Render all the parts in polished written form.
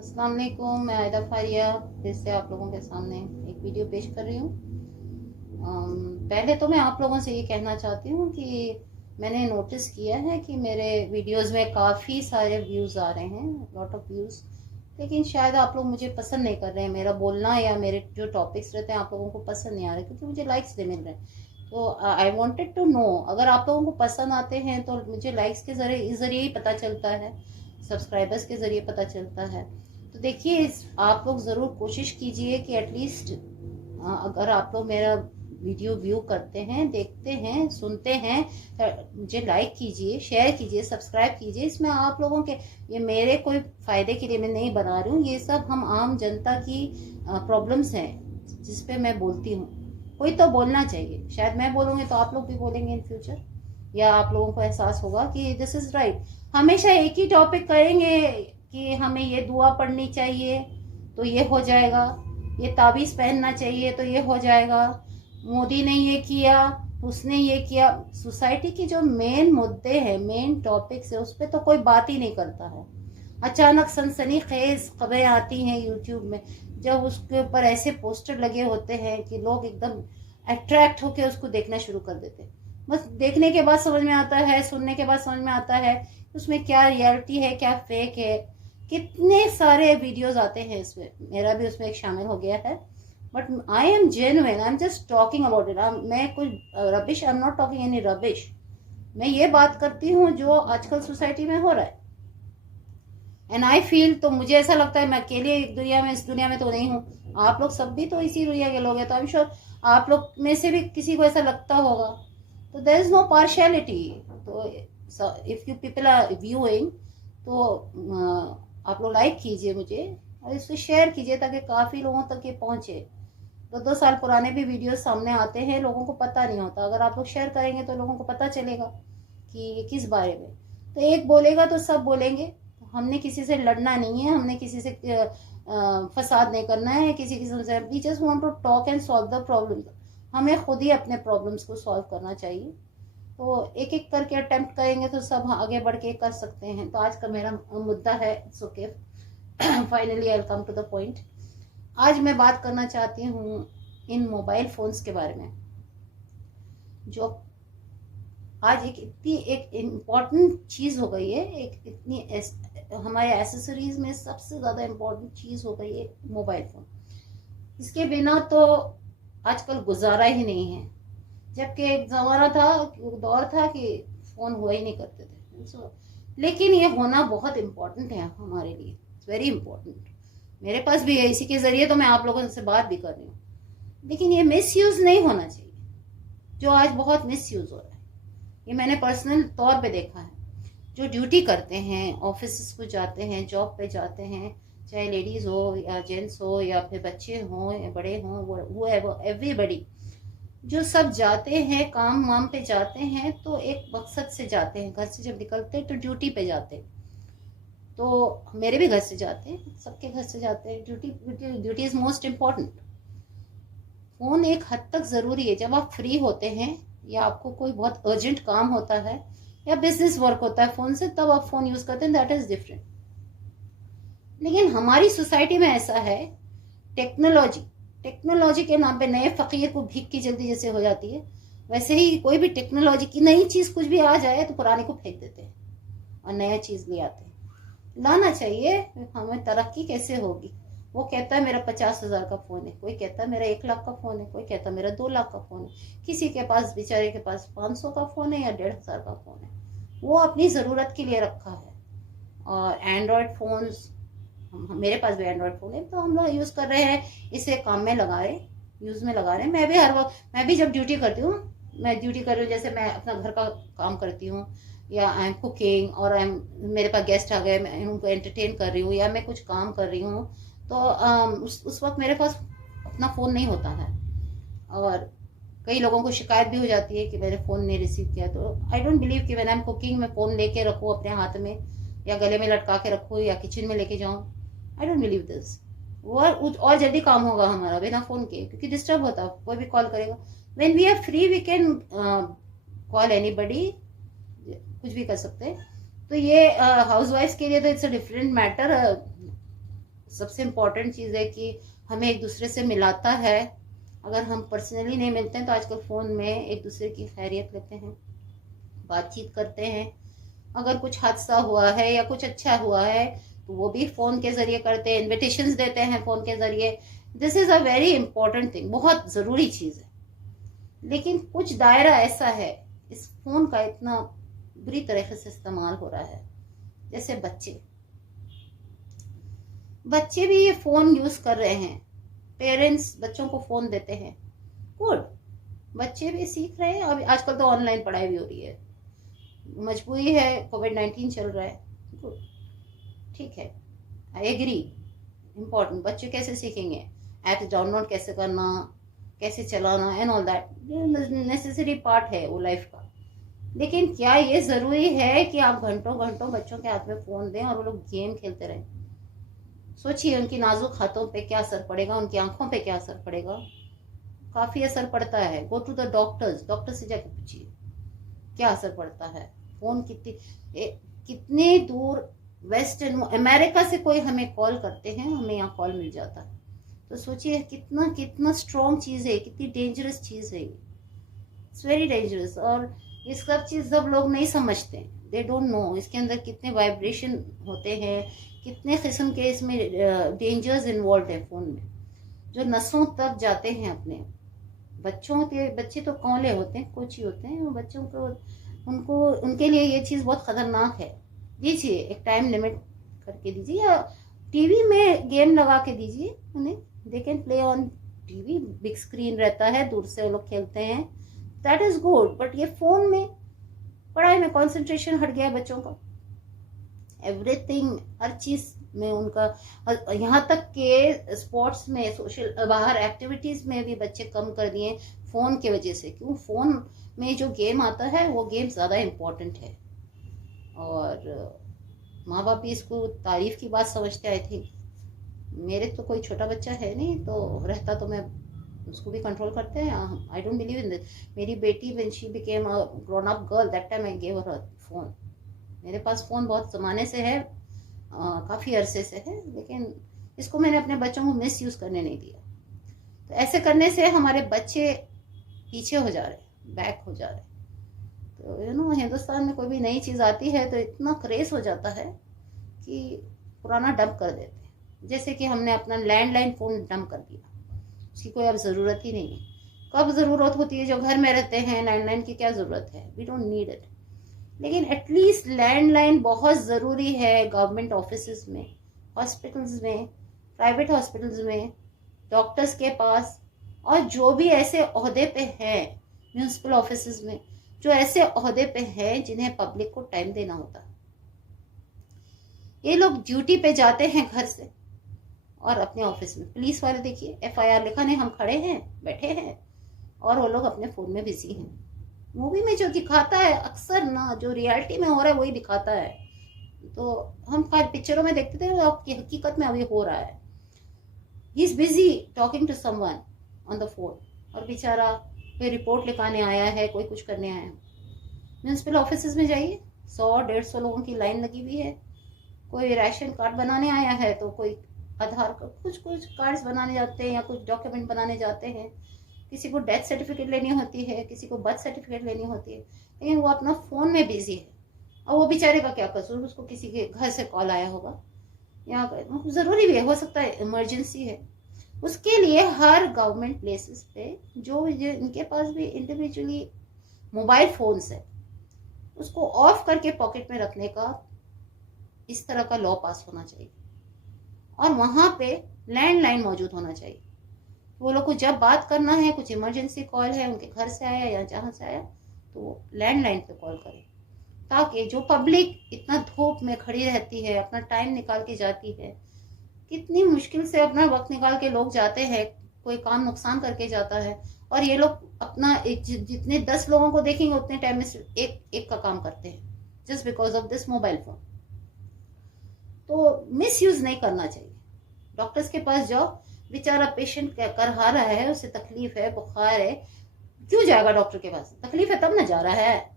अस्सलाम वालेकुम। मैं आयदा फारिया फिर से आप लोगों के सामने एक वीडियो पेश कर रही हूँ। पहले तो मैं आप लोगों से ये कहना चाहती हूँ कि मैंने नोटिस किया है कि मेरे वीडियोस में काफ़ी सारे व्यूज़ आ रहे हैं, लॉट ऑफ व्यूज़, लेकिन शायद आप लोग मुझे पसंद नहीं कर रहे हैं। मेरा बोलना या मेरे जो टॉपिक्स रहते हैं आप लोगों को पसंद नहीं आ रहे क्योंकि मुझे लाइक्स नहीं मिल रहे हैं। तो आई वॉन्टेड टू नो, अगर आप लोगों को पसंद आते हैं तो मुझे लाइक्स के जरिए ही पता चलता है, सब्सक्राइबर्स के ज़रिए पता चलता है। तो देखिए, आप लोग ज़रूर कोशिश कीजिए कि एटलीस्ट अगर आप लोग मेरा वीडियो व्यू करते हैं, देखते हैं, सुनते हैं, तो मुझे लाइक कीजिए, शेयर कीजिए, सब्सक्राइब कीजिए। इसमें आप लोगों के, ये मेरे कोई फ़ायदे के लिए मैं नहीं बना रही हूँ, ये सब हम आम जनता की प्रॉब्लम्स हैं जिस पे मैं बोलती हूँ। कोई तो बोलना चाहिए, शायद मैं बोलूँगी तो आप लोग भी बोलेंगे इन फ्यूचर, या आप लोगों को एहसास होगा कि दिस इज़ राइट। हमेशा एक ही टॉपिक करेंगे कि हमें ये दुआ पढ़नी चाहिए तो ये हो जाएगा, ये ताबीज़ पहनना चाहिए तो ये हो जाएगा, मोदी ने ये किया, उसने ये किया। सोसाइटी की जो मेन मुद्दे हैं, मेन टॉपिक्स है, उस पर तो कोई बात ही नहीं करता है। अचानक सनसनीखेज खबरें आती हैं यूट्यूब में, जब उसके ऊपर ऐसे पोस्टर लगे होते हैं कि लोग एकदम अट्रैक्ट होकर उसको देखना शुरू कर देते हैं। बस देखने के बाद समझ में आता है, सुनने के बाद समझ में आता है उसमें क्या रियलिटी है, क्या फेक है। कितने सारे वीडियोस आते हैं इसमें, मेरा भी उसमें एक शामिल हो गया है। But I am genuine, I am just talking about it. मैं कुछ rubbish, I am not talking any rubbish. मैं ये बात करती हूँ जो आजकल सोसाइटी में हो रहा है। एंड आई फील, तो मुझे ऐसा लगता है मैं अकेले दुनिया में, इस दुनिया में तो नहीं हूँ, आप लोग सब भी तो इसी दुनिया के लोग हैं, तो आई एम श्योर आप लोग में से भी किसी को ऐसा लगता होगा। तो देयर इज नो पार्शियलिटी। तो if you people are viewing, तो आप लोग लाइक कीजिए मुझे और इसको शेयर कीजिए ताकि काफ़ी लोगों तक ये पहुँचे। 2-2 साल पुराने भी वीडियो सामने आते हैं, लोगों को पता नहीं होता। अगर आप लोग शेयर करेंगे तो लोगों को पता चलेगा कि ये किस बारे में। तो एक बोलेगा तो सब बोलेंगे। हमने किसी से लड़ना नहीं है, हमने किसी से फसाद नहीं करना है, किसी किस्म से। We just want to talk and solve the problem. हमें खुद ही अपने प्रॉब्लम्स को सॉल्व करना चाहिए। तो एक एक करके अटेम्प्ट करेंगे तो सब आगे बढ़ के कर सकते हैं। तो आज का मेरा मुद्दा है, it's okay, finally I will come to the point. आज मैं बात करना चाहती हूँ इन मोबाइल फोन्स के बारे में, जो आज एक इम्पॉर्टेंट चीज़ हो गई है। एक इतनी हमारे एसेसरीज में सबसे ज़्यादा इम्पॉर्टेंट चीज़ हो गई है मोबाइल फ़ोन। इसके बिना तो आजकल गुजारा ही नहीं है। जबकि एक ज़माना था, दौर था कि फ़ोन हुआ ही नहीं करते थे। लेकिन ये होना बहुत इम्पोर्टेंट है हमारे लिए, इट्स वेरी इम्पोर्टेंट। मेरे पास भी है, इसी के ज़रिए तो मैं आप लोगों से बात भी कर रही हूँ। लेकिन ये मिसयूज़ नहीं होना चाहिए, जो आज बहुत मिसयूज़ हो रहा है। ये मैंने पर्सनल तौर पे देखा है। जो ड्यूटी करते हैं, ऑफिस को जाते हैं, जॉब पे जाते हैं, चाहे लेडीज़ हो या जेंट्स हो या फिर बच्चे हों या बड़े हों, वो एवरीबडी, जो सब जाते हैं, काम वाम पे जाते हैं, तो एक मकसद से जाते हैं। घर से जब निकलते हैं तो ड्यूटी पे जाते हैं। तो मेरे भी घर से जाते हैं, सबके घर से जाते हैं। Duty is most important. Phone एक हद तक ज़रूरी है। जब आप फ्री होते हैं या आपको कोई बहुत अर्जेंट काम होता है या बिजनेस वर्क होता है फ़ोन से, तब आप फ़ोन यूज़ करते हैं, दैट इज़ डिफरेंट। लेकिन हमारी सोसाइटी में ऐसा है, टेक्नोलॉजी के नाम पे नए फ़कीर को भीख की जल्दी जैसे हो जाती है, वैसे ही कोई भी टेक्नोलॉजी की नई चीज़ कुछ भी आ जाए तो पुराने को फेंक देते हैं और नया चीज़ ले आते हैं। लाना चाहिए, हमें तरक्की कैसे होगी। वो कहता है मेरा 50,000 का फ़ोन है, कोई कहता है मेरा 1 लाख का फ़ोन है, कोई कहता है मेरा 2 लाख का फ़ोन है, किसी के पास, बेचारे के पास 500 का फ़ोन है या 1,500 का फ़ोन है। वो अपनी ज़रूरत के लिए रखा है। और एंड्रॉयड फ़ोन्स, मेरे पास भी एंड्रॉयड फ़ोन है, तो हम लोग यूज़ कर रहे हैं, इसे काम में लगा रहे, यूज़ में लगा रहे हैं। मैं भी हर वक्त, मैं भी जब ड्यूटी करती हूँ, मैं ड्यूटी कर रही हूँ, जैसे मैं अपना घर का काम करती हूँ या आई एम कुकिंग और मेरे पास गेस्ट आ गए, मैं उनको एंटरटेन कर रही हूँ या मैं कुछ काम कर रही हूँ, तो उस वक्त मेरे पास अपना फ़ोन नहीं होता है। और कई लोगों को शिकायत भी हो जाती है कि मैंने फ़ोन नहीं रिसीव किया। तो आई डोंट बिलीव कि व्हेन आई एम कुकिंग मैं फ़ोन लेके रखूँ अपने हाथ में या गले में लटका के रखूँ या किचन में लेके जाऊँ। I don't believe this. और जल्दी काम होगा हमारा बिना फ़ोन के, क्योंकि डिस्टर्ब होता है, कोई भी कॉल करेगा। When we are free we can call anybody, कुछ भी कर सकते हैं। तो ये हाउस वाइफ के लिए तो इट्स अ डिफरेंट मैटर। सबसे इम्पोर्टेंट चीज़ है कि हमें एक दूसरे से मिलाता है। अगर हम पर्सनली नहीं मिलते हैं तो आजकल फ़ोन में एक दूसरे की खैरियत लेते हैं, बातचीत करते हैं। अगर कुछ हादसा हुआ है या कुछ अच्छा हुआ है तो वो भी फ़ोन के ज़रिए करते हैं, इन्विटेशंस देते हैं फ़ोन के ज़रिए। This is a very important thing, बहुत ज़रूरी चीज़ है। लेकिन कुछ दायरा ऐसा है, इस फ़ोन का इतना बुरी तरीके से इस्तेमाल हो रहा है। जैसे बच्चे भी ये फ़ोन यूज़ कर रहे हैं, पेरेंट्स बच्चों को फ़ोन देते हैं, गुड, बच्चे भी सीख रहे हैं। अभी आजकल तो ऑनलाइन पढ़ाई भी हो रही है, मजबूरी है, कोविड-19 चल रहा है, गुड, ठीक है, आई एग्री, इम्पोर्टेंट। बच्चे कैसे सीखेंगे, ऐप डाउनलोड कैसे करना, कैसे चलाना and all that, necessary part है वो लाइफ का। लेकिन क्या ये ज़रूरी है कि आप घंटों घंटों बच्चों के हाथ में फ़ोन दें और वो लोग गेम खेलते रहें? सोचिए उनकी नाजुक हाथों पे क्या असर पड़ेगा, उनकी आंखों पे क्या असर पड़ेगा। काफ़ी असर पड़ता है। Go to the doctors, doctor से जाके पूछिए क्या असर पड़ता है। फ़ोन कितने दूर वेस्ट अमेरिका से कोई हमें कॉल करते हैं, हमें यहाँ कॉल मिल जाता है। तो सोचिए कितना कितना स्ट्रॉन्ग चीज़ है, कितनी डेंजरस चीज़ है। It's very dangerous. और ये सब चीज़ सब लोग नहीं समझते, दे डोंट नो इसके अंदर कितने वाइब्रेशन होते हैं, कितने किस्म के इसमें डेंजर्स इन्वॉल्व है फ़ोन में, जो नसों तक जाते हैं अपने। बच्चे तो कौले होते हैं, कुछ ही होते हैं, बच्चों को उनको उनके लिए ये चीज़ बहुत ख़तरनाक है। दीजिए, एक टाइम लिमिट करके दीजिए, या टीवी में गेम लगा के दीजिए उन्हें, they can play on TV, big screen रहता है, दूर से वो लोग खेलते हैं, दैट इज़ गुड। बट ये फ़ोन में पढ़ाई में कंसंट्रेशन हट गया है बच्चों का, एवरीथिंग, हर चीज़ में उनका, यहाँ तक के स्पोर्ट्स में, सोशल बाहर एक्टिविटीज़ में भी बच्चे कम कर दिए फ़ोन की वजह से। क्यों? फ़ोन में जो गेम आता है वो गेम ज़्यादा इम्पोर्टेंट है, और माँ बाप भी इसको तारीफ़ की बात समझते। आई थिंक मेरे तो कोई छोटा बच्चा है नहीं, तो रहता तो मैं उसको भी कंट्रोल करते हैं। I don't believe in this. मेरी बेटी when she became a grown up girl, that time I gave her phone. मेरे पास फ़ोन बहुत ज़माने से है, काफ़ी अरसे से है, लेकिन इसको मैंने अपने बच्चों को मिस यूज़ करने नहीं दिया। तो ऐसे करने से हमारे बच्चे पीछे हो जा रहे हैं, बैक हो जा रहे हैं। तो हिंदुस्तान में कोई भी नई चीज़ आती है तो इतना क्रेज़ हो जाता है कि पुराना डंप कर देते हैं। जैसे कि हमने अपना लैंडलाइन फ़ोन डंप कर दिया, उसकी कोई अब ज़रूरत ही नहीं है। कब ज़रूरत होती है? जो घर में रहते हैं, लैंडलाइन की क्या ज़रूरत है? We don't need it. लेकिन एटलीस्ट लैंडलाइन बहुत ज़रूरी है गवर्नमेंट ऑफिस में, हॉस्पिटल्स में, प्राइवेट हॉस्पिटल्स में, डॉक्टर्स के पास, और जो भी ऐसे ओहदे पे हैं म्यूनसिपल ऑफिस में, जो ऐसे ओहदे पे हैं जिन्हें पब्लिक को टाइम देना होता है। ये लोग ड्यूटी पे जाते हैं घर से और अपने ऑफिस में, पुलिस वाले देखिए FIR लिखाने हम खड़े हैं, बैठे हैं, और वो लोग अपने फ़ोन में बिजी हैं। मूवी में जो दिखाता है अक्सर ना, जो रियलिटी में हो रहा है वही दिखाता है। तो हम पिक्चरों में देखते थे, हकीकत में अभी हो रहा है। He is busy talking to someone on the phone, और बेचारा कोई रिपोर्ट लिखाने आया है, कोई कुछ करने आया है। म्यूनसिपल ऑफिस में जाइए, 100-150 लोगों की लाइन लगी हुई है। कोई राशन कार्ड बनाने आया है तो कोई आधार कार्ड, कुछ कार्ड्स बनाने जाते हैं या कुछ डॉक्यूमेंट बनाने जाते हैं। किसी को डेथ सर्टिफिकेट लेनी होती है, किसी को बर्थ सर्टिफिकेट लेनी होती है, लेकिन वो अपना फ़ोन में बिजी है। और वो बेचारे का क्या कसूर? उसको किसी के घर से कॉल आया होगा, या ज़रूरी भी है, हो सकता है इमरजेंसी है। उसके लिए हर गवर्नमेंट प्लेसेस पे जो इनके पास भी इंडिविजुअली मोबाइल फ़ोन्स है, उसको ऑफ करके पॉकेट में रखने का इस तरह का लॉ पास होना चाहिए। और वहाँ पे लैंडलाइन मौजूद होना चाहिए। वो लोग को जब बात करना है, कुछ इमरजेंसी कॉल है, उनके घर से आया या जहाँ से आया, तो वो लैंडलाइन पे कॉल करें, ताकि जो पब्लिक इतना धूप में खड़ी रहती है, अपना टाइम निकाल के जाती है, कितनी मुश्किल से अपना वक्त निकाल के लोग जाते हैं, कोई काम नुकसान करके जाता है, और ये लोग अपना जितने 10 लोगों को देखेंगे उतने टाइम में सिर्फ एक का काम करते हैं, just because of this mobile phone. तो मिस यूज नहीं करना चाहिए। डॉक्टर्स के पास जाओ, बेचारा पेशेंट करहा रहा है, उसे तकलीफ है, बुखार है, क्यों जाएगा डॉक्टर के पास? तकलीफ है तब ना जा रहा है।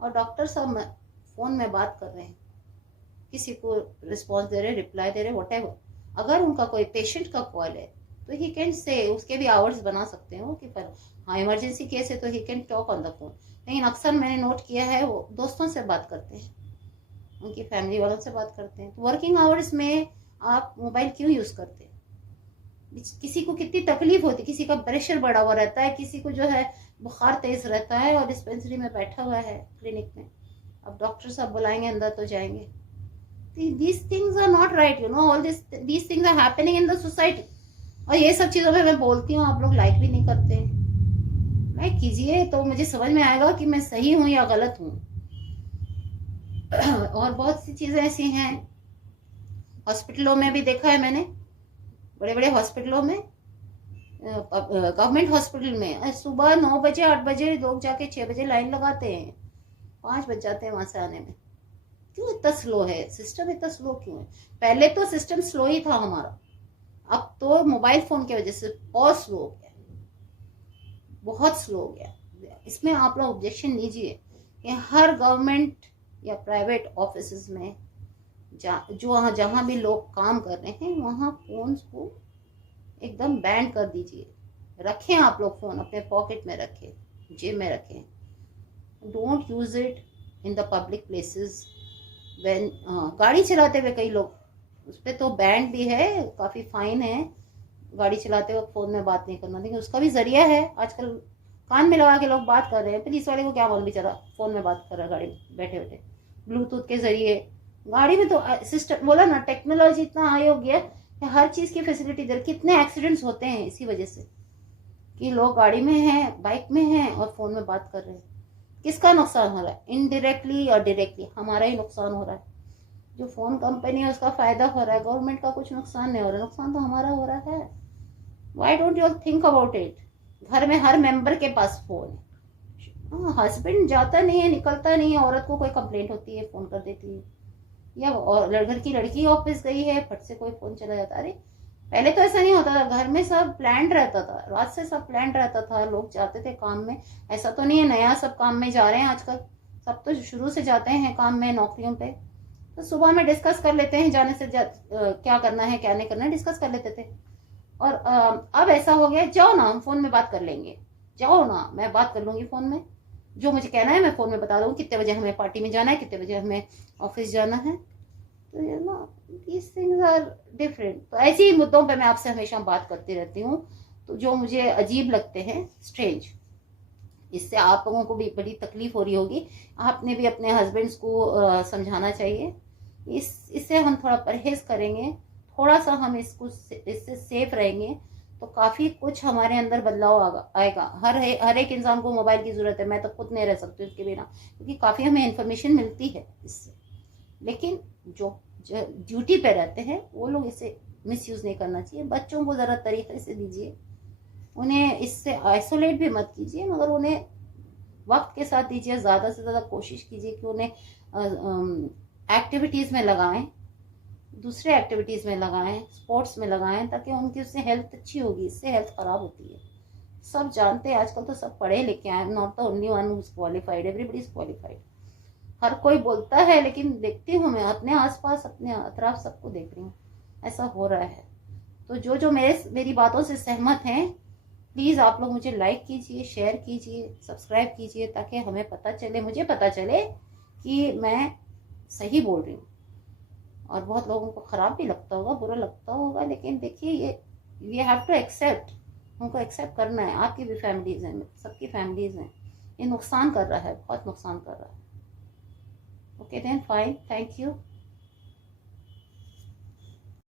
और डॉक्टर सब फोन में बात कर रहे हैं, किसी को रिस्पॉन्स दे रहे, रिप्लाई दे रहे, व्हाटएवर। अगर उनका कोई पेशेंट का कॉल है तो ही कैन से, उसके भी आवर्स बना सकते हो कि पर हाँ इमरजेंसी केस है तो he can talk on the phone. लेकिन अक्सर मैंने नोट किया है वो दोस्तों से बात करते हैं, उनकी फैमिली वालों से बात करते हैं। तो वर्किंग आवर्स में आप मोबाइल क्यों यूज करते हैं? किसी को कितनी तकलीफ होती, किसी का प्रेशर बढ़ा हुआ रहता है, किसी को जो है बुखार तेज रहता है और डिस्पेंसरी में बैठा हुआ है क्लिनिक में, अब डॉक्टर साहब बुलाएंगे अंदर तो जाएंगे। these things are not right, you know, all these things are happening in the society। और ये सब चीजों में मैं बोलती हूँ, आप लोग लाइक भी नहीं करते हैं। लाइक कीजिए तो मुझे समझ में आएगा कि मैं सही हूँ या गलत हूँ। और बहुत सी चीजें ऐसी हैं, हॉस्पिटलों में भी देखा है मैंने, बड़े बड़े हॉस्पिटलों में, गवर्नमेंट हॉस्पिटल में सुबह 9 बजे 8 बजे लोग जाके 6 बजे लाइन लगाते हैं, 5 बज जाते हैं वहां से आने में। क्यों इतना स्लो है सिस्टम, इतना स्लो क्यों है? पहले तो सिस्टम स्लो ही था हमारा, अब तो मोबाइल फोन की वजह से बहुत स्लो हो गया, बहुत स्लो हो गया। इसमें आप लोग ऑब्जेक्शन लीजिए कि हर गवर्नमेंट या प्राइवेट ऑफिस में जहां भी लोग काम कर रहे हैं वहां फोन्स को एकदम बैन कर दीजिए। रखें आप लोग फोन अपने पॉकेट में रखें, जेब में रखें, don't use it in the public places. When गाड़ी चलाते हुए कई लोग, उस पर तो बैंड भी है, काफी फाइन है गाड़ी चलाते वक्त फोन में बात नहीं करना, लेकिन उसका भी जरिया है। आजकल कान में लगा के लोग बात कर रहे हैं, पुलिस वाले को क्या मालूम बेचारा फोन में बात कर रहा है गाड़ी में बैठे बैठे, ब्लूटूथ के जरिए। गाड़ी में तो सिस्टम बोला ना, टेक्नोलॉजी इतना हाई हो गया कि हर चीज की फैसिलिटी दे। कितने एक्सीडेंट्स होते हैं इसी वजह से कि लोग गाड़ी में हैं, बाइक में हैं और फोन में बात कर रहे हैं। किसका नुकसान हो रहा है? इनडायरेक्टली और डायरेक्टली हमारा ही नुकसान हो रहा है। जो फोन कंपनी है उसका फायदा हो रहा है, गवर्नमेंट का कुछ नुकसान नहीं हो रहा, नुकसान तो हमारा हो रहा है। Why don't you think about it? घर में हर मेंबर के पास फोन है, हस्बैंड जाता नहीं है, निकलता नहीं है, औरत को कोई कंप्लेंट होती है फोन कर देती है, या घर की लड़की ऑफिस गई है फट से कोई फोन चला जाता। अरे पहले तो ऐसा नहीं होता था, घर में सब प्लान रहता था, रात से सब प्लान रहता था, लोग जाते थे काम में। ऐसा तो नहीं है नया सब काम में जा रहे हैं आजकल, सब तो शुरू से जाते हैं काम में, नौकरियों पे। तो सुबह में डिस्कस कर लेते हैं जाने से क्या करना है क्या नहीं करना है, डिस्कस कर लेते थे। और अब ऐसा हो गया, जाओ ना हम फोन में बात कर लेंगे, जाओ ना मैं बात कर लूंगी फोन में, जो मुझे कहना है मैं फोन में बता दूंगी, कितने बजे हमें पार्टी में जाना है, कितने बजे हमें ऑफिस जाना है। तो you know these things are different. तो ऐसे ही मुद्दों पे मैं आपसे हमेशा बात करती रहती हूँ, तो जो मुझे अजीब लगते हैं, स्ट्रेंज। इससे आप लोगों को भी बड़ी तकलीफ हो रही होगी, आपने भी अपने हस्बैंड्स को समझाना चाहिए। इससे हम थोड़ा परहेज करेंगे, थोड़ा सा हम इससे सेफ रहेंगे तो काफी कुछ हमारे अंदर बदलाव आएगा। हर एक इंसान को मोबाइल की जरूरत है, मैं तो खुद नहीं रह सकती उसके बिना, क्योंकि काफी हमें इंफॉर्मेशन मिलती है इससे। लेकिन जो ड्यूटी पे रहते हैं वो लोग इसे मिसयूज नहीं करना चाहिए। बच्चों को जरा तरीके से दीजिए, उन्हें इससे आइसोलेट भी मत कीजिए, मगर उन्हें वक्त के साथ दीजिए। ज्यादा से ज्यादा कोशिश कीजिए कि उन्हें एक्टिविटीज में लगाएं, दूसरे एक्टिविटीज में लगाएं, स्पोर्ट्स में लगाएं, ताकि उनकी उससे हेल्थ अच्छी होगी। इससे हेल्थ खराब होती है, सब जानते हैं, आजकल तो सब पढ़े लिखे हैं। I am not the only one who is qualified, everybody is qualified. हर कोई बोलता है, लेकिन देखती हूँ मैं अपने आसपास, अपने अतराफ सबको देख रही हूँ ऐसा हो रहा है। तो जो मेरी बातों से सहमत हैं, प्लीज आप लोग मुझे लाइक कीजिए, शेयर कीजिए, सब्सक्राइब कीजिए, ताकि हमें पता चले, मुझे पता चले कि मैं सही बोल रही हूँ। और बहुत लोगों को खराब भी लगता होगा, बुरा लगता होगा, लेकिन देखिए ये वी हैव टू एक्सेप्ट, हमको एक्सेप्ट करना है। आपकी भी फैमिलीज हैं, सबकी फैमिलीज हैं, ये नुकसान कर रहा है, बहुत नुकसान कर रहा है। Okay then, fine. Thank you.